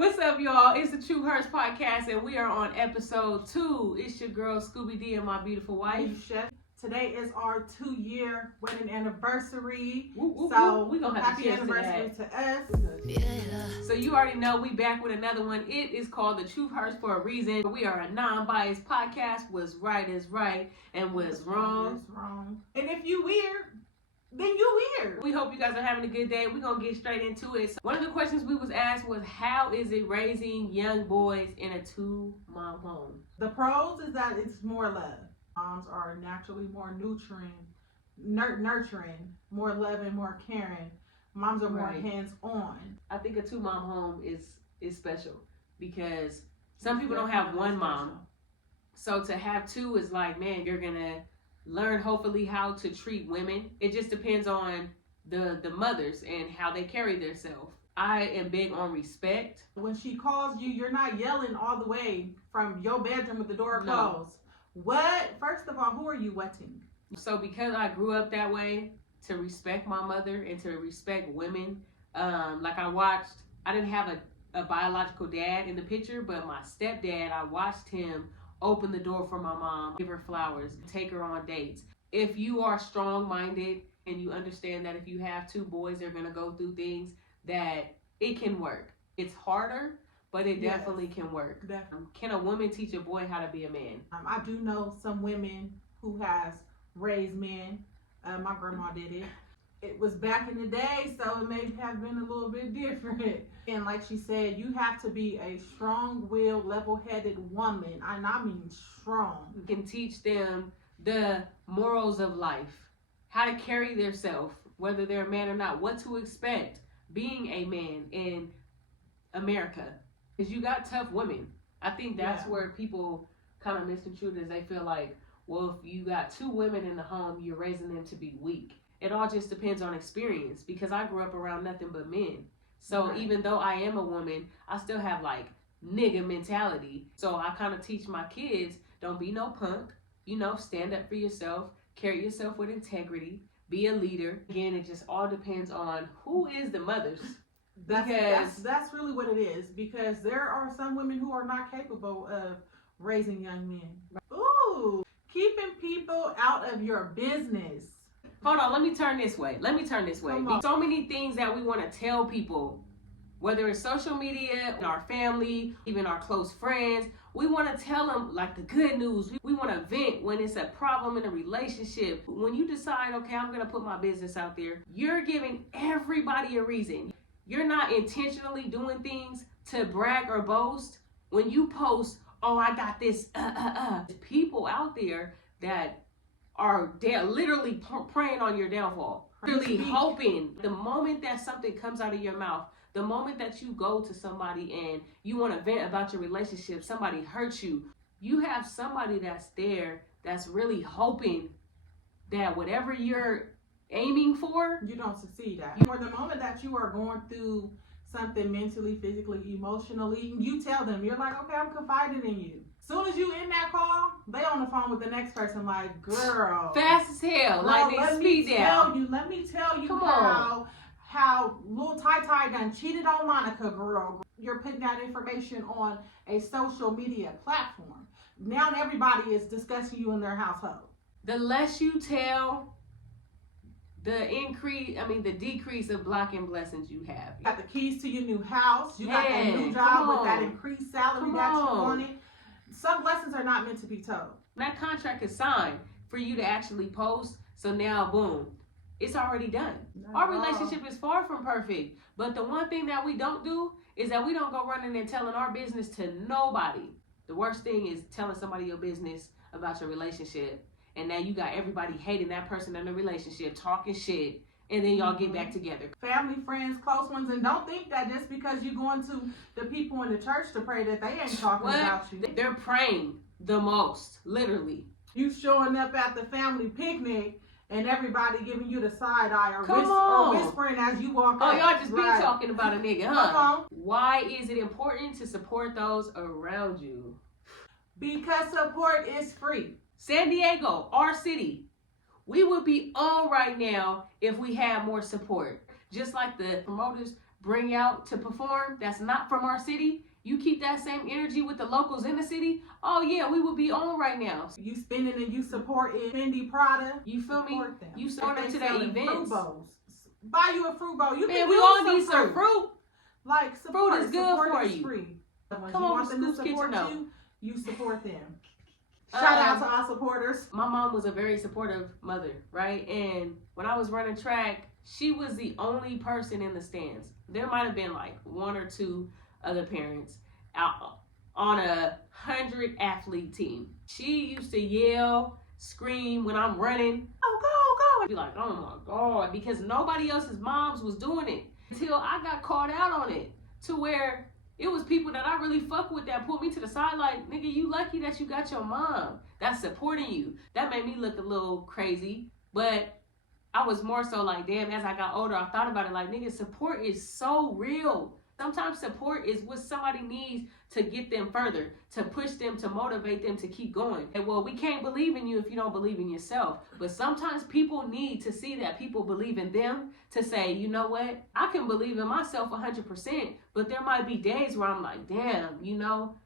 What's up, y'all? It's the True Hers podcast, and we are on episode 2. It's your girl, Scooby D, and my beautiful wife. Chef. Today is our 2-year wedding anniversary. So we gonna have happy anniversary to us. So you already know we back with another one. It is called The Truth Hurts for a Reason. We are a non-biased podcast. What's right is right, and what's wrong is wrong. And if you weird, then you weird. We hope you guys are having a good day. We're gonna get straight into it. So one of the questions we was asked was, how is it raising young boys in a 2-mom home? The pros is that it's more love. Moms are naturally more nurturing, more loving, more caring. Moms are more hands-on. I think a 2-mom home is special because some people don't have one mom. So to have 2 is like, man, you're gonna learn hopefully how to treat women. It just depends on the mothers and how they carry themselves. I am big on respect. When she calls you, you're not yelling all the way from your bedroom with the door closed. What? First of all, who are you wetting? So because I grew up that way, to respect my mother and to respect women, like I didn't have a biological dad in the picture, but my stepdad, I watched him open the door for my mom, give her flowers, take her on dates. If you are strong-minded and you understand that if you have 2 boys, they're going to go through things, that it can work. It's harder, but it definitely can work. Definitely. Can a woman teach a boy how to be a man? I do know some women who has raised men. My grandma did it. It was back in the day, so it may have been a little bit different. And like she said, you have to be a strong-willed, level-headed woman. And I mean strong. You can teach them the morals of life, how to carry themselves, whether they're a man or not, what to expect being a man in America. Because you got tough women. I think that's where people kind of misconstrue it, is they feel like, well, if you got 2 women in the home, you're raising them to be weak. It all just depends on experience, because I grew up around nothing but men. So even though I am a woman, I still have like nigga mentality. So I kind of teach my kids, don't be no punk, stand up for yourself, carry yourself with integrity, be a leader. Again, it just all depends on who is the mothers. That's really what it is, because there are some women who are not capable of raising young men. Ooh, keeping people out of your business. Hold on, let me turn this way. So many things that we want to tell people, whether it's social media, our family, even our close friends. We want to tell them like the good news. We want to vent when it's a problem in a relationship. When you decide, okay, I'm going to put my business out there, you're giving everybody a reason. You're not intentionally doing things to brag or boast. When you post, oh, I got this, people out there that are literally praying on your downfall, really hoping. The moment that something comes out of your mouth, the moment that you go to somebody and you want to vent about your relationship, somebody hurts you, you have somebody that's there that's really hoping that whatever you're aiming for, you don't succeed at. For the moment that you are going through something mentally, physically, emotionally, you tell them, you're like, okay, I'm confiding in you. Soon as you end that call, they on the phone with the next person like, girl. Fast as hell. Like they speed down. Let me tell you Come how Lil Ty done cheated on Monica, girl. You're putting that information on a social media platform. Now everybody is discussing you in their household. The less you tell, the decrease of blocking blessings you have. You got the keys to your new house. You got that new job with that increased salary that you wanted. Some blessings are not meant to be told. That contract is signed for you to actually post. So now, boom, it's already done. Our relationship is far from perfect. But the one thing that we don't do is that we don't go running and telling our business to nobody. The worst thing is telling somebody your business about your relationship. And now you got everybody hating that person in the relationship, talking shit, and then y'all get back together. Family, friends, close ones, and don't think that just because you're going to the people in the church to pray that they ain't talking about you. They're praying the most, literally. You showing up at the family picnic and everybody giving you the side eye or whispering as you walk up. Oh, y'all just be talking about a nigga, huh? Come on. Why is it important to support those around you? Because support is free. San Diego, our city, we would be on right now if we had more support. Just like the promoters bring out to perform that's not from our city, you keep that same energy with the locals in the city, oh yeah, we would be on right now. You spending and you supporting Fendi, Prada. You feel me? Support them. You support them to their selling events. Fruit bowls. Buy you a fruit bowl. You Man, can we use all need some fruit. Like support, Fruit is good support for is you. free. When Come you on want to them to Scoop's support Kitchen, you support them. Shout out to our supporters. My mom was a very supportive mother, right? And when I was running track, she was the only person in the stands. There might have been like one or two other parents out on 100 athlete team. She used to yell, scream when I'm running, oh, go, go. I'd be like, oh my God, because nobody else's moms was doing it until I got called out on it, to where it was people that I really fuck with that pulled me to the side like, nigga, you lucky that you got your mom that's supporting you. That made me look a little crazy, but I was more so like, damn, as I got older, I thought about it like, nigga, support is so real. Sometimes support is what somebody needs to get them further, to push them, to motivate them to keep going. And well, we can't believe in you if you don't believe in yourself. But sometimes people need to see that people believe in them to say, you know what? I can believe in myself 100%, but there might be days where I'm like, damn, you know,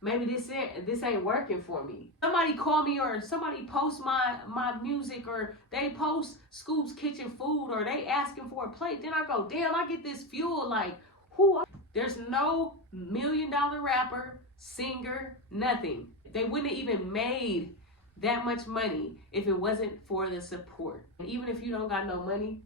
maybe this ain't working for me. Somebody call me or somebody post my music, or they post Scoop's Kitchen food, or they asking for a plate. Then I go, damn, I get this fuel like, there's no $1 million rapper, singer, nothing. They wouldn't have even made that much money if it wasn't for the support. And even if you don't got no money,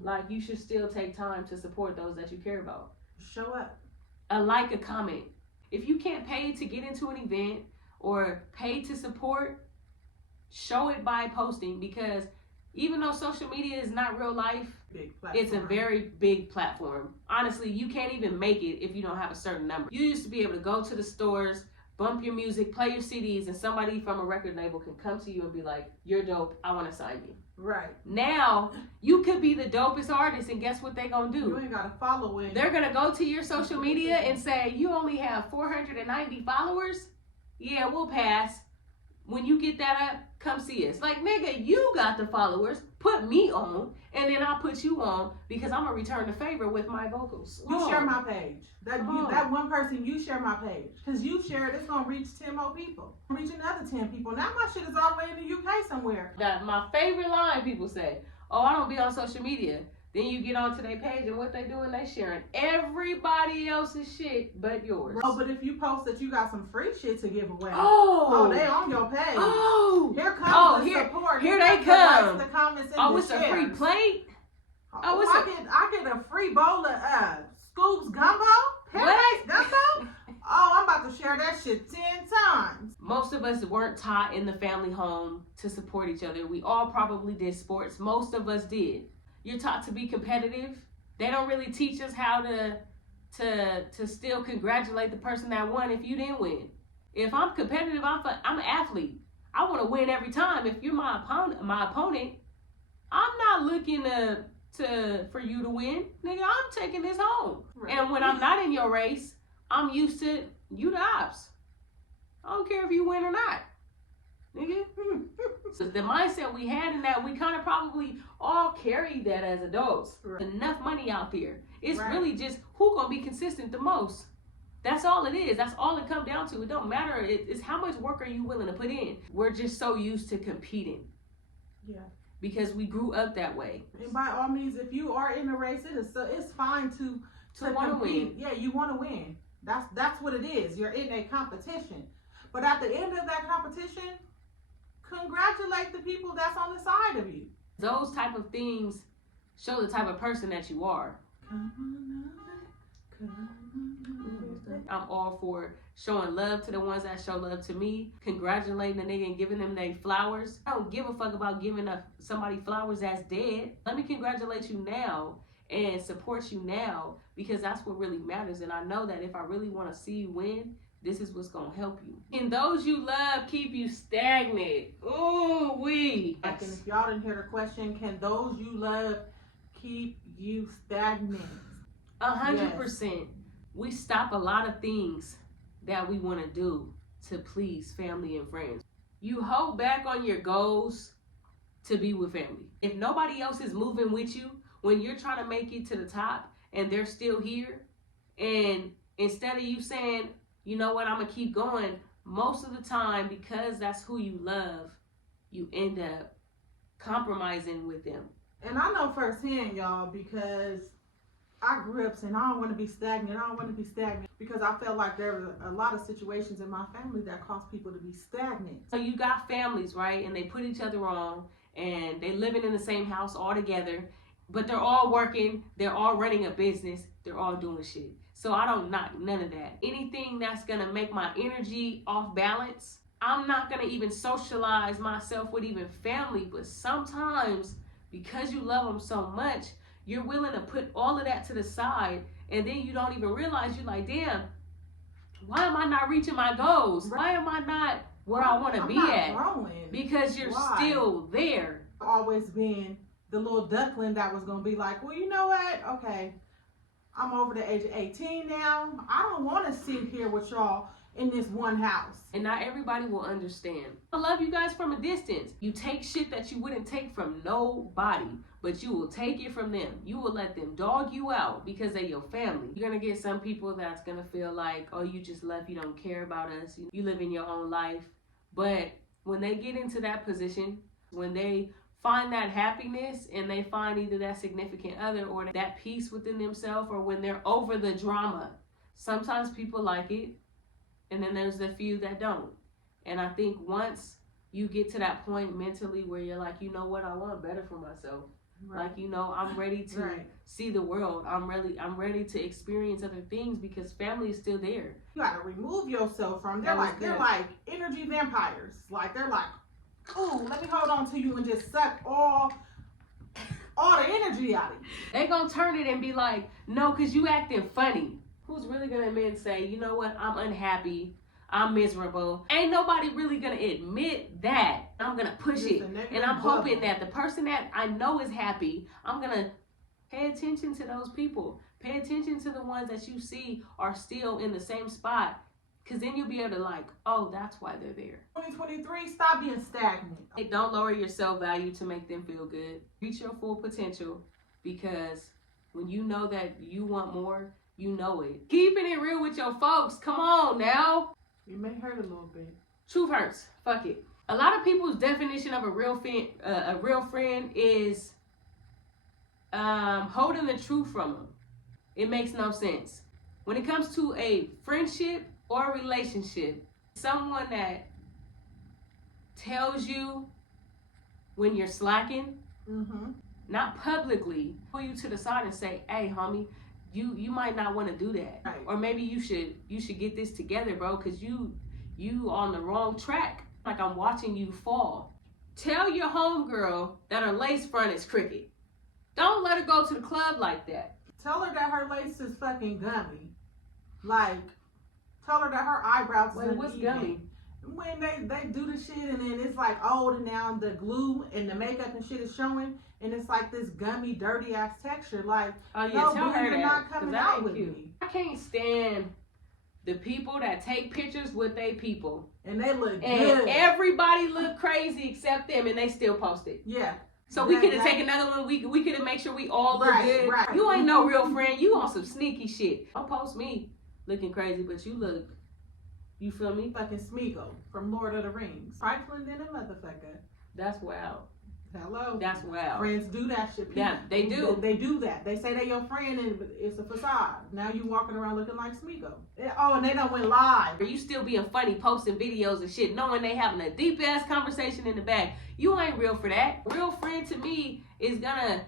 like, you should still take time to support those that you care about. Show up. A comment. If you can't pay to get into an event or pay to support, show it by posting, because even though social media is not real life, it's a very big platform. Honestly, you can't even make it if you don't have a certain number. You used to be able to go to the stores, bump your music, play your CDs, and somebody from a record label can come to you and be like, you're dope, I want to sign you. Right. Now, you could be the dopest artist, and guess what they gonna do? You ain't gotta follow it. They're gonna go to your social media and say, you only have 490 followers? Yeah, we'll pass. When you get that up, come see us. Like, nigga, you got the followers, put me on, and then I'll put you on, because I'm gonna return the favor with my vocals. You share my page. That one person, you share my page. Because you share it, it's gonna reach 10 more people. Reach another 10 people. Now my shit is all the way in the UK somewhere. My favorite line people say, oh, I don't be on social media. Then you get onto their page, and what they doing, they sharing everybody else's shit but yours. Oh, but if you post that you got some free shit to give away, they on your page. Oh, here comes the support. Here they come. The comments and it's shares. A free plate. I get a free bowl of Scoop's gumbo. Paradise gumbo. Oh, I'm about to share that shit 10 times. Most of us weren't taught in the family home to support each other. We all probably did sports. Most of us did. You're taught to be competitive. They don't really teach us how to still congratulate the person that won if you didn't win. If I'm competitive, I'm an athlete. I want to win every time. If you're my opponent, I'm not looking for you to win. Nigga, I'm taking this home. Right. And when I'm not in your race, I'm used to you the ops. I don't care if you win or not. Nigga. So the mindset we had in that, we kind of probably all carried that as adults. Right. Enough money out there. It's really just who gonna be consistent the most. That's all it is. That's all it comes down to. It don't matter. It's how much work are you willing to put in. We're just so used to competing. Yeah. Because we grew up that way. And by all means, if you are in a race, it's fine to want to win. Yeah, you want to win. That's what it is. You're in a competition. But at the end of that competition, congratulate the people that's on the side of you. Those type of things show the type of person that you are. I'm all for showing love to the ones that show love to me, congratulating the nigga and giving them their flowers. I don't give a fuck about giving somebody flowers that's dead. Let me congratulate you now and support you now, because that's what really matters. And I know that if I really want to see you win, this is what's going to help you. Can those you love keep you stagnant? Ooh, wee. And if y'all didn't hear the question, can those you love keep you stagnant? 100%. Yes. We stop a lot of things that we want to do to please family and friends. You hold back on your goals to be with family. If nobody else is moving with you, when you're trying to make it to the top and they're still here. And instead of you saying, you know what, I'm gonna keep going, most of the time, because that's who you love, you end up compromising with them. And I know firsthand, y'all, because I grew up saying, I don't want to be stagnant. I don't want to be stagnant. Because I felt like there were a lot of situations in my family that caused people to be stagnant. So you got families, right? And they put each other on, and they living in the same house all together, but they're all working. They're all running a business. They're all doing shit. So I don't knock none of that. Anything that's going to make my energy off balance, I'm not going to even socialize myself with even family. But sometimes, because you love them so much, you're willing to put all of that to the side, and then you don't even realize, you're like, damn, why am I not reaching my goals? Why am I not where I want to be at? Growing. Because you're still there. I've always been the little duckling that was going to be like, well, you know what? Okay, I'm over the age of 18 now. I don't want to sit here with y'all in this one house. And not everybody will understand. I love you guys from a distance. You take shit that you wouldn't take from nobody, but you will take it from them. You will let them dog you out because they're your family. You're gonna get some people that's gonna feel like, oh, you just left, you don't care about us, you live in your own life. But when they get into that position, when they find that happiness and they find either that significant other or that peace within themselves, or when they're over the drama, sometimes people like it, and then there's the few that don't. And I think once you get to that point mentally where you're like, you know what, I want better for myself. Right. Like, you know, I'm ready to see the world. I'm ready to experience other things, because family is still there. You gotta remove yourself from. They're like energy vampires. Like, they're like, ooh, let me hold on to you and just suck all the energy out of you. They gonna turn it and be like, no, cause you acting funny. Who's really gonna admit and say, you know what, I'm unhappy, I'm miserable? Ain't nobody really gonna admit that. I'm gonna push it. And I'm hoping that the person that I know is happy, I'm gonna pay attention to those people. Pay attention to the ones that you see are still in the same spot. Because then you'll be able to like, oh, that's why they're there. 2023, stop being stagnant. Hey, don't lower your self-value to make them feel good. Reach your full potential, because when you know that you want more, you know it. Keeping it real with your folks. Come on now. It may hurt a little bit. Truth hurts. Fuck it. A lot of people's definition of a real friend is holding the truth from them. It makes no sense. When it comes to a friendship or a relationship, someone that tells you when you're slacking, not publicly, pull you to the side and say, hey, homie, you might not want to do that. Right. Or maybe you should get this together, bro, because you on the wrong track. Like, I'm watching you fall. Tell your homegirl that her lace front is crooked. Don't let her go to the club like that. Tell her that her lace is fucking gummy. Like, tell her that her eyebrows Wait, what's gummy? When they do the shit and then it's like old, and now the glue and the makeup and shit is showing, and it's like this gummy, dirty ass texture. Like, oh yeah, no, tell her you're that, not coming out with cute. me. I can't stand the people that take pictures with they people. And they look and good. Everybody look crazy except them, and they still post it. Yeah. So we could have taken another one. We could have made sure we all look good. Right. You ain't no real friend. You on some sneaky shit. Don't post me looking crazy, but you look. You feel me? Fucking Smeagol from Lord of the Rings. Trifling than a motherfucker. That's wild. Hello. That's wild. Friends do that shit. Yeah, they do. They do that. They say they your friend and it's a facade. Now you walking around looking like Smeagol. Oh, and they don't went live. You still being funny, posting videos and shit, knowing they having a deep ass conversation in the back. You ain't real for that. Real friend to me is gonna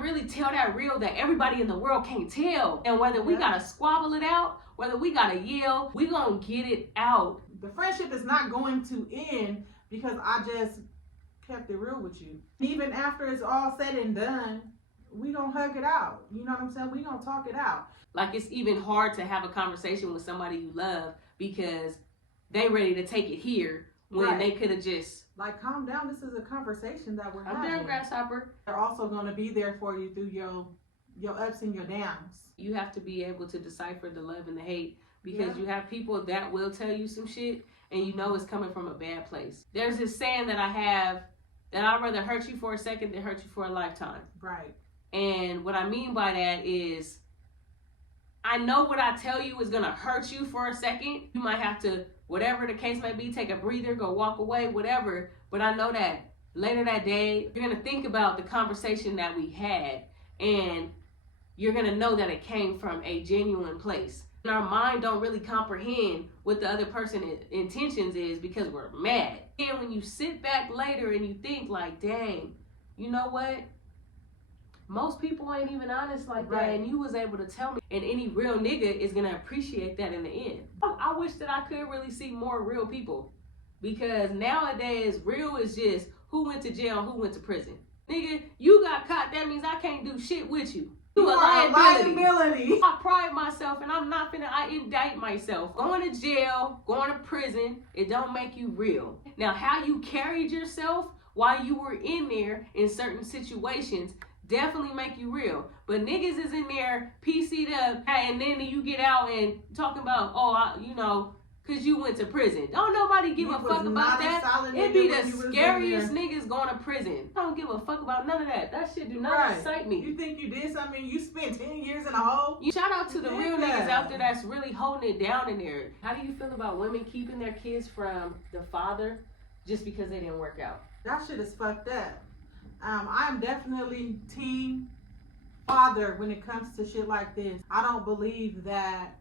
really tell that real that everybody in the world can't tell. And whether we gotta squabble it out, whether we gotta yell, we gonna get it out. The friendship is not going to end because I just kept it real with you. Even after it's all said and done, we gonna hug it out. You know what I'm saying? We gonna talk it out. Like, it's even hard to have a conversation with somebody you love because they ready to take it here when they could have just like, calm down. This is a conversation that we're having. I'm down, grasshopper. They're also gonna be there for you through your ups and your downs. You have to be able to decipher the love and the hate, because you have people that will tell you some shit and you know it's coming from a bad place. There's this saying that I have, that I'd rather hurt you for a second than hurt you for a lifetime. Right. And what I mean by that is, I know what I tell you is going to hurt you for a second. You might have to, whatever the case may be, take a breather, go walk away, whatever. But I know that later that day, you're going to think about the conversation that we had, and you're going to know that it came from a genuine place. And our mind don't really comprehend what the other person's intentions is because we're mad. And when you sit back later and you think like, dang, you know what? Most people ain't even honest like that, and you was able to tell me. And any real nigga is going to appreciate that in the end. I wish that I could really see more real people, because nowadays, real is just who went to jail, who went to prison. Nigga, you got caught, that means I can't do shit with you. You are a liability. I pride myself, and I'm not finna, I indict myself. Going to jail, going to prison, it don't make you real. Now, how you carried yourself while you were in there in certain situations definitely make you real. But niggas is in there PC'd up, and then you get out and talking about, cause you went to prison. Don't nobody give a fuck about that. It be the scariest niggas going to prison. I don't give a fuck about none of that. That shit do not excite me. You think you did something? You spent 10 years in a hole? Shout out to the real niggas out there that's really holding it down in there. How do you feel about women keeping their kids from the father just because they didn't work out? That shit is fucked up. I'm definitely team father when it comes to shit like this. I don't believe that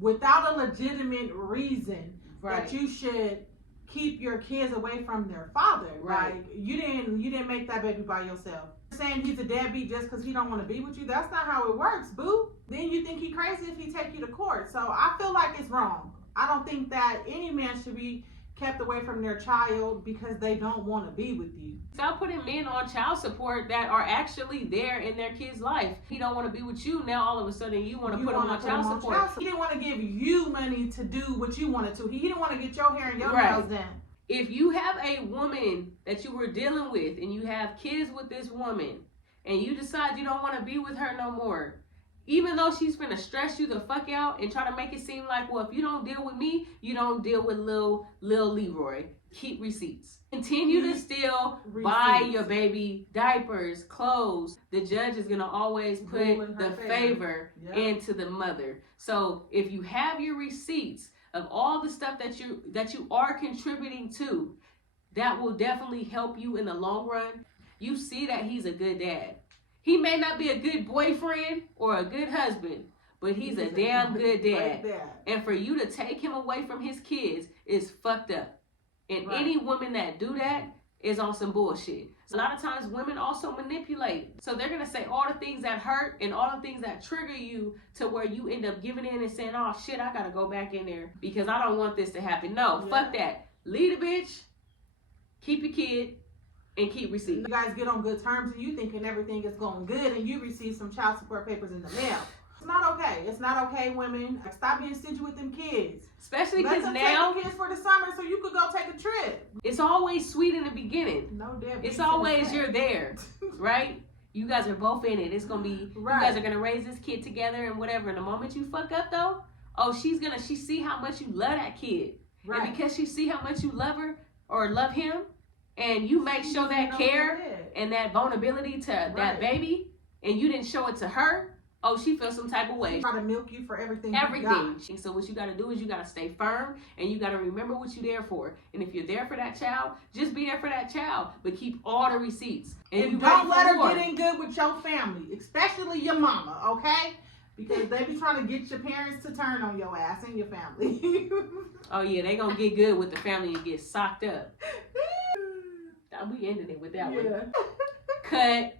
without a legitimate reason that you should keep your kids away from their father. Like you didn't make that baby by yourself. Saying he's a deadbeat just because he don't want to be with you, that's not how it works, boo. Then you think he crazy if he take you to court. So I feel like it's wrong. I don't think that any man should be kept away from their child because they don't want to be with you. Stop putting men on child support that are actually there in their kid's life. He don't want to be with you. Now all of a sudden you want to put him on child support. He didn't want to give you money to do what you wanted to. He didn't want to get your hair and your nails done. If you have a woman that you were dealing with and you have kids with this woman and you decide you don't want to be with her no more, even though she's finna stress you the fuck out and try to make it seem like, well, if you don't deal with me, you don't deal with Lil Leroy. Keep receipts. Continue to still buy your baby diapers, clothes. The judge is gonna always put the favor into the mother. So if you have your receipts of all the stuff that you are contributing to, that will definitely help you in the long run. You see that he's a good dad. He may not be a good boyfriend or a good husband, but he's a damn good dad. And for you to take him away from his kids is fucked up. And any woman that do that is on some bullshit. So a lot of times women also manipulate. So they're going to say all the things that hurt and all the things that trigger you to where you end up giving in and saying, oh shit, I got to go back in there because I don't want this to happen. No, fuck that. Leave the bitch, keep your kid, and keep receipts. You guys get on good terms and you thinking everything is going good and you receive some child support papers in the mail. It's not okay. It's not okay, women. Stop being stingy with them kids. Especially because now take the kids for the summer so you could go take a trip. It's always sweet in the beginning. No damn. It's always you're there, right? You guys are both in it. It's gonna be you guys are gonna raise this kid together and whatever. And the moment you fuck up though, she see how much you love that kid. Right. And because she see how much you love her or love him, and you make sure that care and that vulnerability to that baby, and you didn't show it to her, she feels some type of way. Try to milk you for everything. So what you got to do is you got to stay firm, and you got to remember what you're there for. And if you're there for that child, just be there for that child, but keep all the receipts. And you don't let her get in good with your family, especially your mama, okay? Because they be trying to get your parents to turn on your ass and your family. Oh yeah, they gonna get good with the family and get socked up. We ended it with that one. Cut.